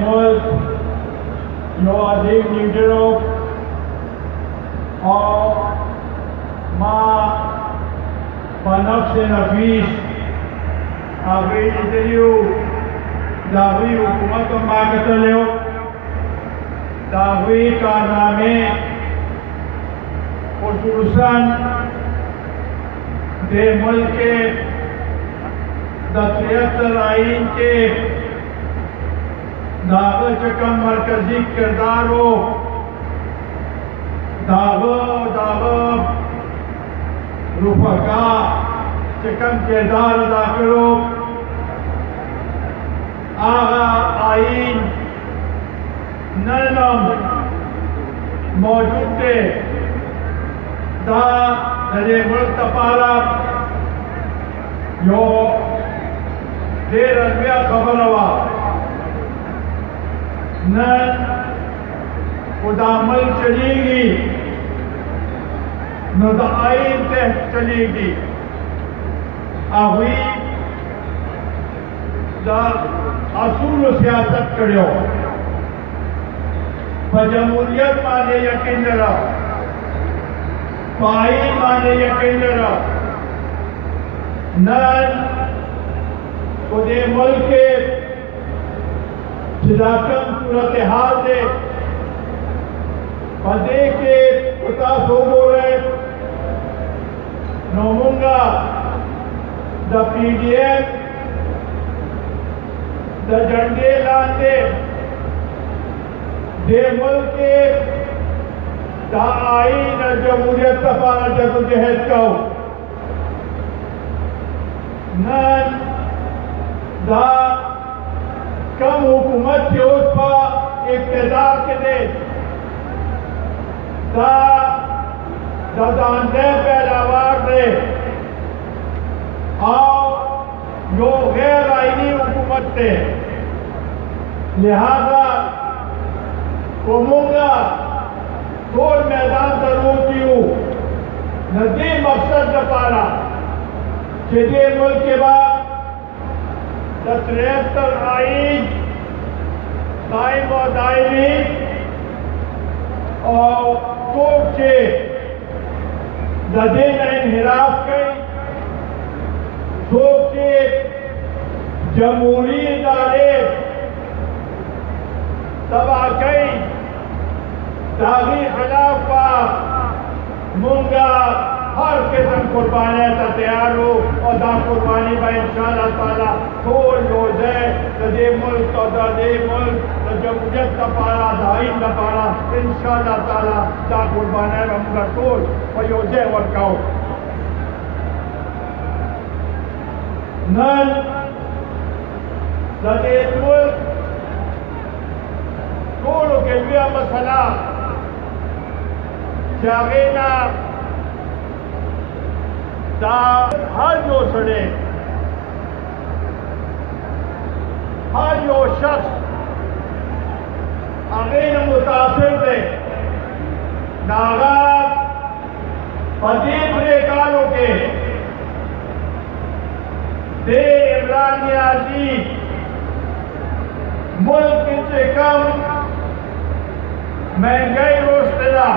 ملک you عظیم لیڈروں اور ماں بنفس نفیس آگئی اتریو داغوی حکومت و ماکتلیو داغوی کارنامے خصوصاً دے ملک کے دستیت آئین کے داغ چکم مرکزی کردار ہو داغ رفقا چکم کردار ادا کرو آغا آئین نرم موجود تھے دا نجے ملک تپارا جو دیر ازویا خبر ہوا نن خدا ملک چلی گی نو دا آئین تحت چلی گی آوی دا اصول و سیاست کریو پا جمہوریت مانے یقین لرا پا آئین مانے یقین لرا نن کو دے ملک کے جداکم صورتحال دے پدے کے پتا سو بو رہے نومنگا دا پی ڈی ایف دا جنڈے لاندے دے ملک کے دا آئین جمہوریت تفارا جدوجہد کہو نن دا کم حکومت کے اس پا اقتدار کے دے دا داندے پیداوار دے اور جو غیر آئینی حکومت دے لہذا قومونگا دول میدان ضرور دیو ندی مقصد دپارا چھتے ملک کے بعد دا 73 آئین قائم و دائمی اور کوک چھے دا دین انحراف کئی سوک چھے جمہوری ادارے تباہ کئی داغی خلاف پا منگا ہر قسم قربانیاں تا تیار ہو اور دا قربانی با انشاءاللہ تعالیٰ کھول ہو جائے دا دے ملک اور دا دے ملک دا جمہوریت دا پارا دا آئین دا پارا انشاءاللہ تعالیٰ دا قربانیاں با منگا کھول اور یو جائے ورکاؤ نن دا دے ملک کھولو کے لئے مسئلہ جاگینا دا ہر جو سڑے ہر جو شخص اغین متاثر دے ناغا پدیب ریکانوں کے دے عمران نیازی ملک سے کم مہنگائی روشتدہ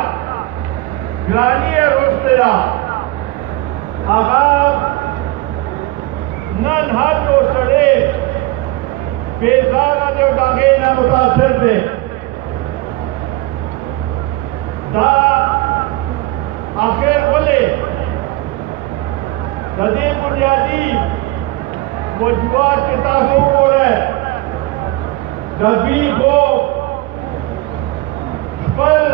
گرانی روشتدہ آغاز نن ہر جو سڑے بیزارہ جو داغینا متاثر دے دا آخر بولے دا دے بنیادی وجوہات کے تاثر ہو رہے دا بھی ہو پل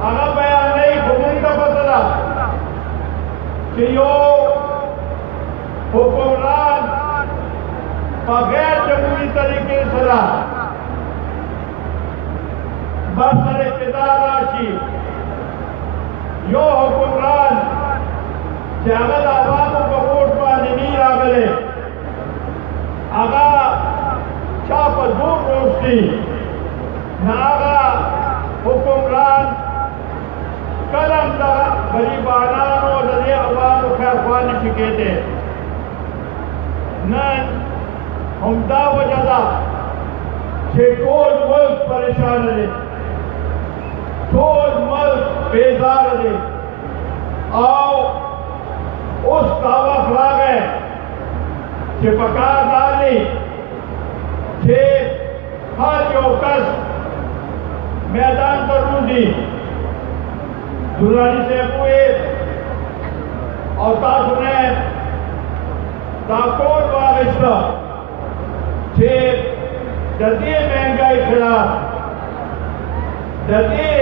آغا بیان نہیں گھومن کا بدلا کہ یو حکمران بغیر جمہوری طریقے سرا برسر اقتدار راشی یو حکمران جاگد عواموں کا ووٹ پانے نہیں آگلے آگا چاپ زور روشتی نہ آگا حکمران کلم دا غریبانان و دا دے عوام و خیرخوانی شکیتے نن ہم دا وجہ دا کہ ٹول ملک پریشان رہے، ٹول ملک بیزار رہے، آؤ اس دعویٰ خلا گئے کہ پکار ڈالی کہ ہر جو کس میدان پر روزی دورانی سے ہوئے اور تاسو نے داکور واغشتا کہ جدی مہنگائی خلاف، جدی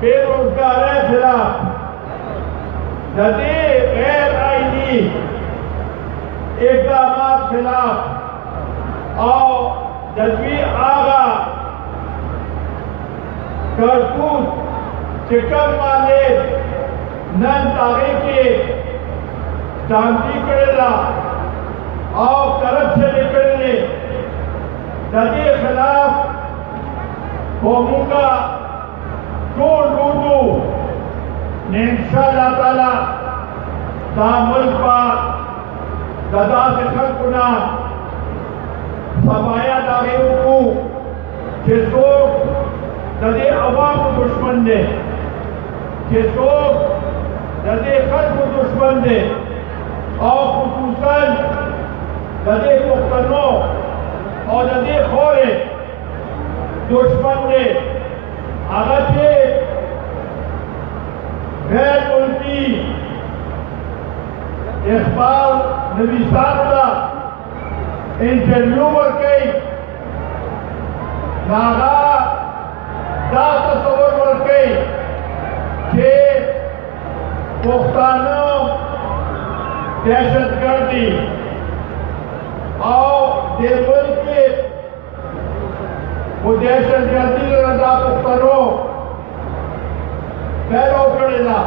بے روزگار خلاف، جدی غیر آئینی اقدامات خلاف اور جدوی آغا کرتوت چکر والے نن تاریخی جانتی کرلا اور کرپشن نکلنے جدی خلاف قوموں کا ٹول اردو نے انشاءاللہ تعالی دا ملک پاک دادا سے خلقنا سبایا داغیوں کو کہ سوک ددے عوام کو دشمن دے، کہ سوک ددے خلق کو دشمن دے اور خصوصاً ددے پختنوں اور ددے خورے دشمن دے اگرچہ غیر ملکی اخبار نویسان کا انٹرویو ورکی ناغا دا تصور ورکی کہ پختانوں دہشت گردی اور دے ملک کے وہ دہشت گردی رضا پختانوں پیرو کردہ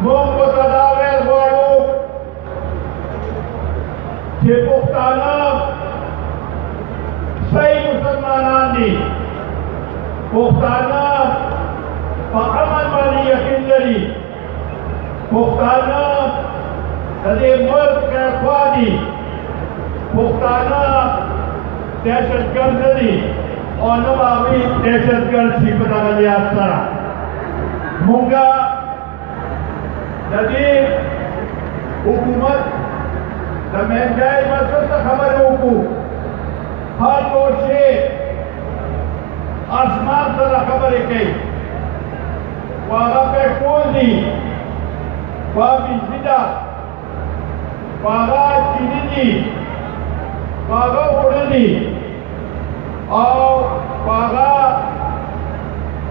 محمد عداویر وارو کہ پختانہ صحیح مسلمانان دی، پختانہ پا امن مانی یقین دری، پختانہ دے ملک کے اخوادی، پختانہ دہشت گرد دی اور نوامی دہشت گرد سی پتہ گلیات سرا مونگا جدید حکومت دا مہنگائی مسئلہ تا خبر ہوکو ہر دوشے آسمان سر خبر کئی واغا پیٹرول دی، واغا بجلی دا، واغا چینی دی، واغا اوڑ دی اور واغا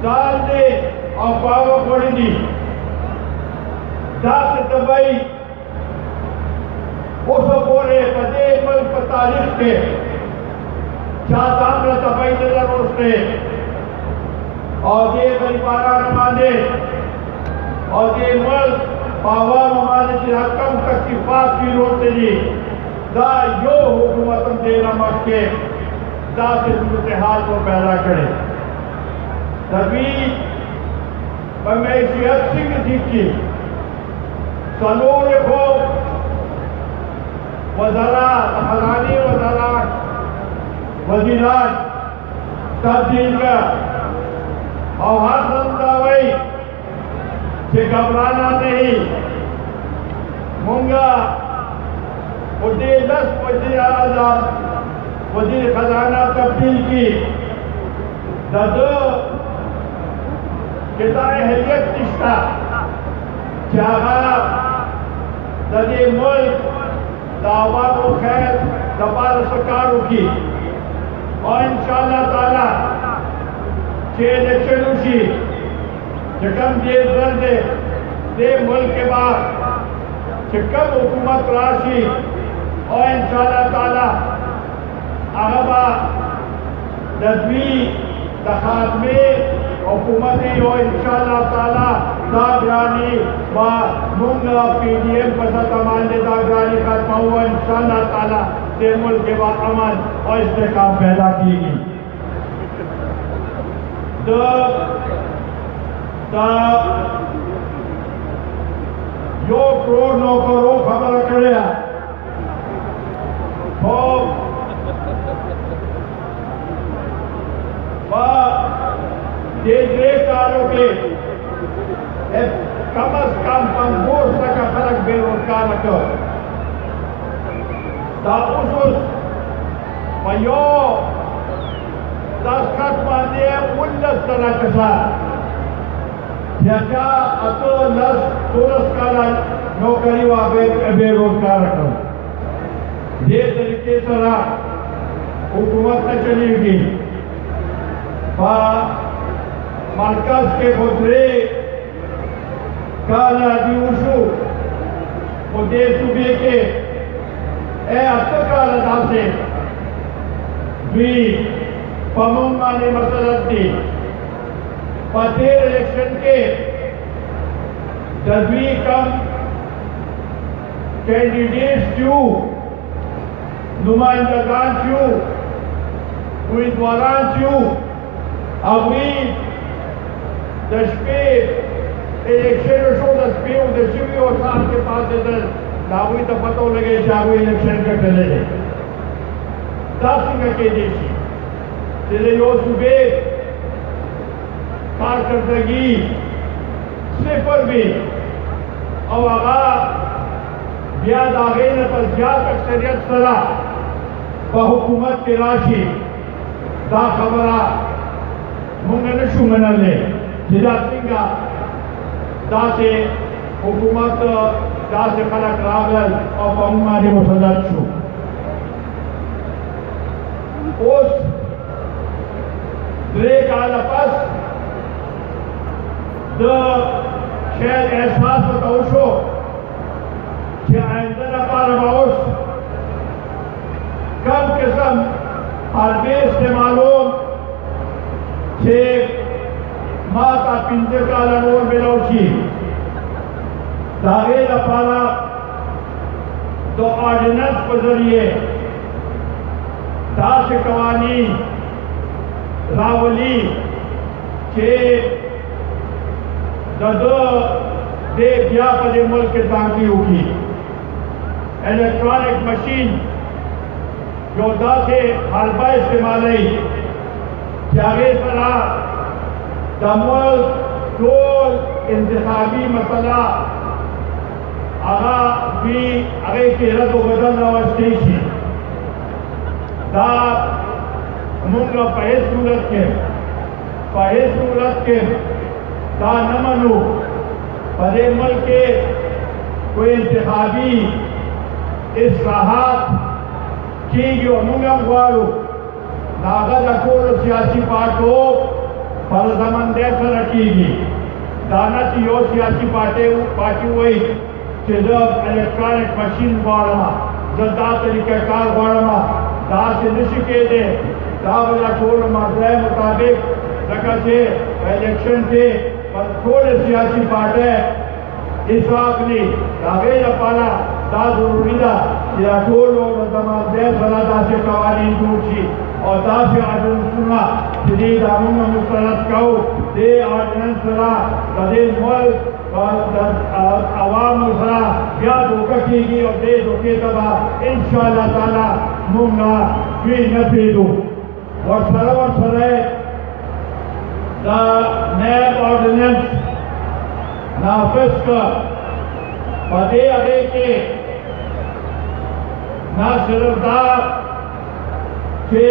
دال دے اور واغا اوڑ دی داس دبائی اسو پورے پدے ملک تاریخ کے چاہتا ہمیں تبائی نظر روشتے اور دے غریبانہ نمانے اور دے ملک پاوا نمانے کی حکم تکیفات بھی روتے دی دا یو حکومتم دینا مکے دا سے صورتحال کو پیدا کرے تبھی بمیشیت سنگھ دیکھی سلور کو وزراء خزانی وزیران تبدیل کا اور ہر سمداوئی کہ گھبرانا نہیں مونگا اردے 10 وزیر اعظم وزیر خزانہ تبدیل کی دادو کتائے حیثیت نشتا چاہا دادی ملک دعوات و خیر دبار سکارو کی اور انشاءاللہ تعالی کہ الیکشن ہوشی جکم دیر دردے دے ملک کے بعد جکم حکومت راشی اور انشاءاللہ تعالی اغبا ندوی تخاتمی حکومتی اور انشاءاللہ تعالی داگرانی و منگا پی ڈی ایم پسا تمام دے داگرانی ختمہ ہوا انشاءاللہ تعالی دے ملک کے بعد امن اور استحکام پیدا کی گئی یو کروڑ نوکروں خبر کریا خوب دیدرے کاروں کے کم از کم 50 تک خلق بے روزگار رکھو دا اسوس پیو دستخط باندھے 19 طرح کسان جیسا اتو 10 کالا نوکری و بے روزگار رکھو یہ طریقے طرح حکومت نہ چلی گی مرکز کے خدرے کالا دیوشو خودے صوبے کے اے اتکالا دا سے بھی پمونگانے مسلط دی پتیر الیکشن کے جذبی کم کینڈیڈیٹس کیوں نمائندگان کیوں امیدواران کیوں اگوی دشپے الیکشن شو دشپے و دشپے اور ساتھ کے پاس دیدر داوی تا پتو لگے چاہوی الیکشن کا چلے لے دا سنگا کے دیشی تیرے یو صوبے کارکردگی صفر بھی او آغا بیاد آگئینا پر زیاد اکثریت سرا با حکومت کے راشی دا خبرہ منگا نشو منلے جدا سنگا دا سے حکومت دا سے خلق راغل اور با منگا نے مسلط شو اس درے کالا پس دا شاید احساس بتاوشو کہ آئندہ پارا باوس کم قسم حربے استعمالوں چھے ماتا پنجر کالا نور بلوچی داغے دا پارا دو آرڈیننس پر ذریعے دا سے قوانین راولی چھے دو دے بیا پدے ملک کے تانکی ہوگی الیکٹرانک مشین جو دا سے حلبہ استعمال ہے جاگے سرا دا ملک دول انتخابی مسئلہ آغا بھی اگے کے رد و بدل روشتے شی دا منگا پہے صورت کے دا نمنو پدے ملک کے کوئی انتخابی اصلاحات کی گئو منگا مغوارو ناغذ اکول سیاسی پارٹو پر زمن دے سر رکھی گی دانا چی یو سیاسی پارٹی ہوئی کہ جب الیکٹرانک مشین بارما جب دا طریقہ کار بارما دا سے نشکے دے دا بلا کول مرضی مطابق رکھا چھے الیکشن تھے پر کول سیاسی پارٹے اس وقت لی داغیر پالا دا ضروری دا یا کول اور زمان دے سلا دا سے قوانین دوچی اور دا سے عدل سننا جدی دامون مسترد کہو دے آرڈنن سلا دا دے ملک عوام سلا یا دھوکہ کی گی اور دے دھوکے تبا انشاءاللہ تعالی مونگا کوئی نفیدو اور سرے دا نیب آرڈننس نافذ کا پدے اگے کے نہ صرف دا کہ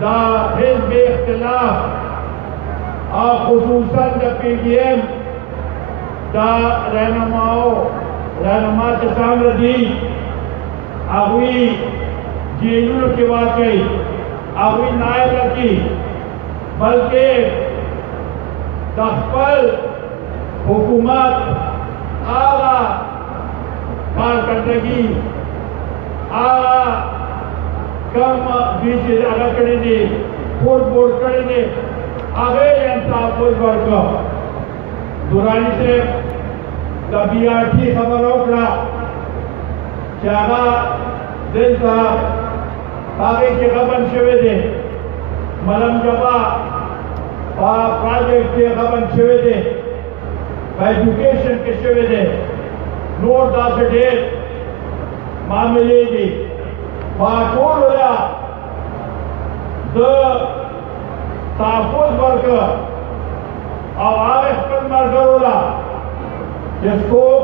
دا حزب اختلاف خصوصاً دا پی ڈی ایم دا رہنما چسان ردی آگوی جیلوں کے واقعی آگوی نائب رکھی بلکہ دخپل حکومت آغا کارکردگی آغا کم بیچے آگا کرے دے خود بورڈ کرے دے آگے انصاف خود برکا دورانی سے کبھی آٹھی خبر اوکڑا کہ آگا دل صاحب آگے کے غبن شوے دے ملم جبا پراجیکٹ کے غبن شوے دے ایڈوکیشن کے شوے دے نوٹ دا سے دیر معاملے دی باکور ہویا دو تحفظ ورکړه او هغه خپل ملګرو له چې څوک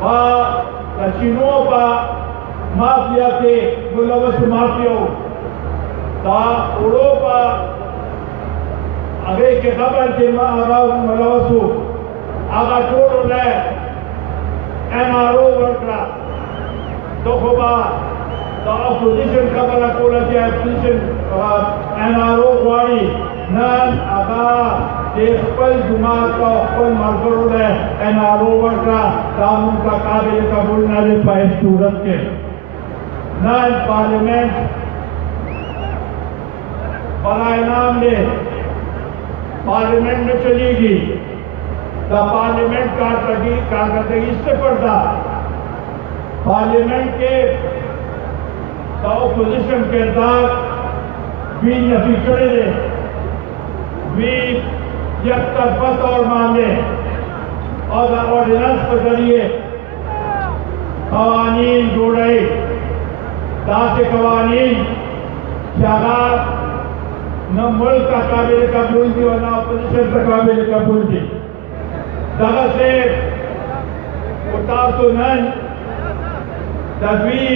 په د چینو په مافیا کې ملوث مافیا و دا اوړو په هغې کې خبر چې هغه ملوث و هغه ټولو له NRO ورکړه ته خو به د اپوزیشن خبره کوله چې اپوزیشن NRO غواړي نن هغه د خپل جماعت او خپل ملګرو له NRO ورکړه دا موږ ته قابل قبول نه دی په هیڅ صورت کې نن پارلیمنٹ برائے نام دے پارلیمنٹ میں چلی گی دا پارلیمنٹ کارکردگی سے پڑتا پارلیمنٹ کے دا اپوزیشن کردار بھی نفی کرے دے بھی یک طرفہ طور ماندے اور دا آرڈیننس پر ذریعے قوانین جوڑے داسے قوانین شاگار نہ ملک کا قابل قبول دی اور نہ اپوزیشن کا قابل قبول دی دغه سے تاسو نن د دوی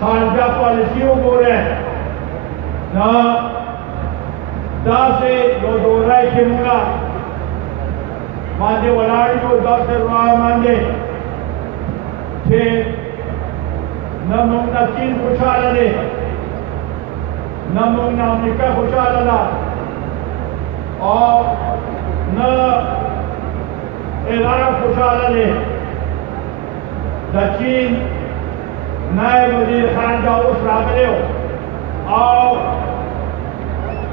خارجه پالیسي وګورئ نو داسې یو دوره چې موږ باندې ولاړ یو داسې روان باندې چې نہ موږ نه چین خوشحاله دی نہ موږ نه امریکا خوشحاله ده او نه ایران خوشحاله دی د چین نائب وزیر خارجه اوس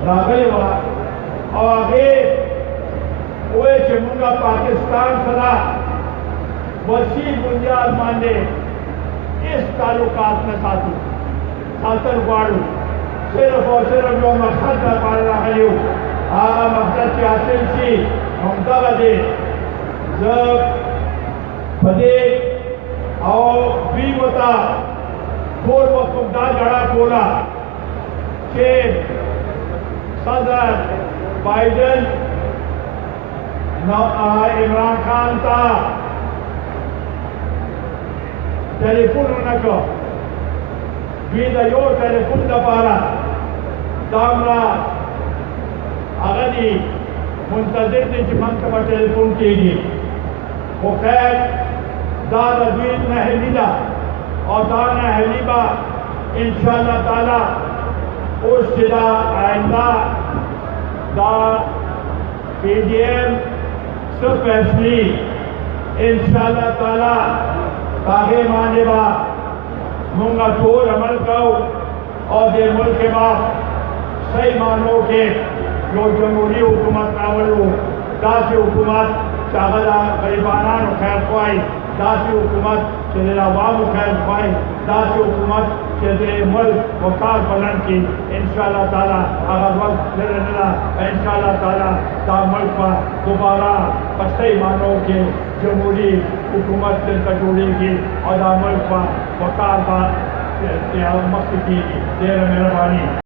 راغلی و او هغې وویل چې موږ پاکستان سره وسیع بنیاد باندې اس تعلقات میں ساتل غواړو صرف او صرف یو مقصد لپاره راغلی و هغه مقصد چې حاصل شي همدغه دی زه په دې او دوی ورته ټول وخت دا جړه کوله چې صدر بائیڈن عمران خان ته ٹیلیفون ونکړو دوی د یو ټیلیفون دپاره دا مړه هغه دي منتظر دي چې موږ ته به ټیلیفون کېږي خو خیر دا د دوی ناهیلي ده او دا ناهیلي به انشاءالله تعالی اوس چې دا آئنده دا پی ڈی ایم څه فیصلې انشاءالله تعالی باغے مانے با مونگا ٹول عمل کرو اور دے ملک با صحیح مانو کے جو جمہوری حکومت راولو داسی حکومت چاہتا غریبانان خیر خواہی داسی حکومت چلے عوام خیر خواہی داسی حکومت چلے ملک وقار بلند کی انشاءاللہ تعالی اگر وقت لرنلا انشاءاللہ تعالی تا ملک پر دوبارہ صحیح مانو کے جمہوری حکومت دلتا جوڑے گی اور ملک پر وقار پر مقصد کی دیر مہربانی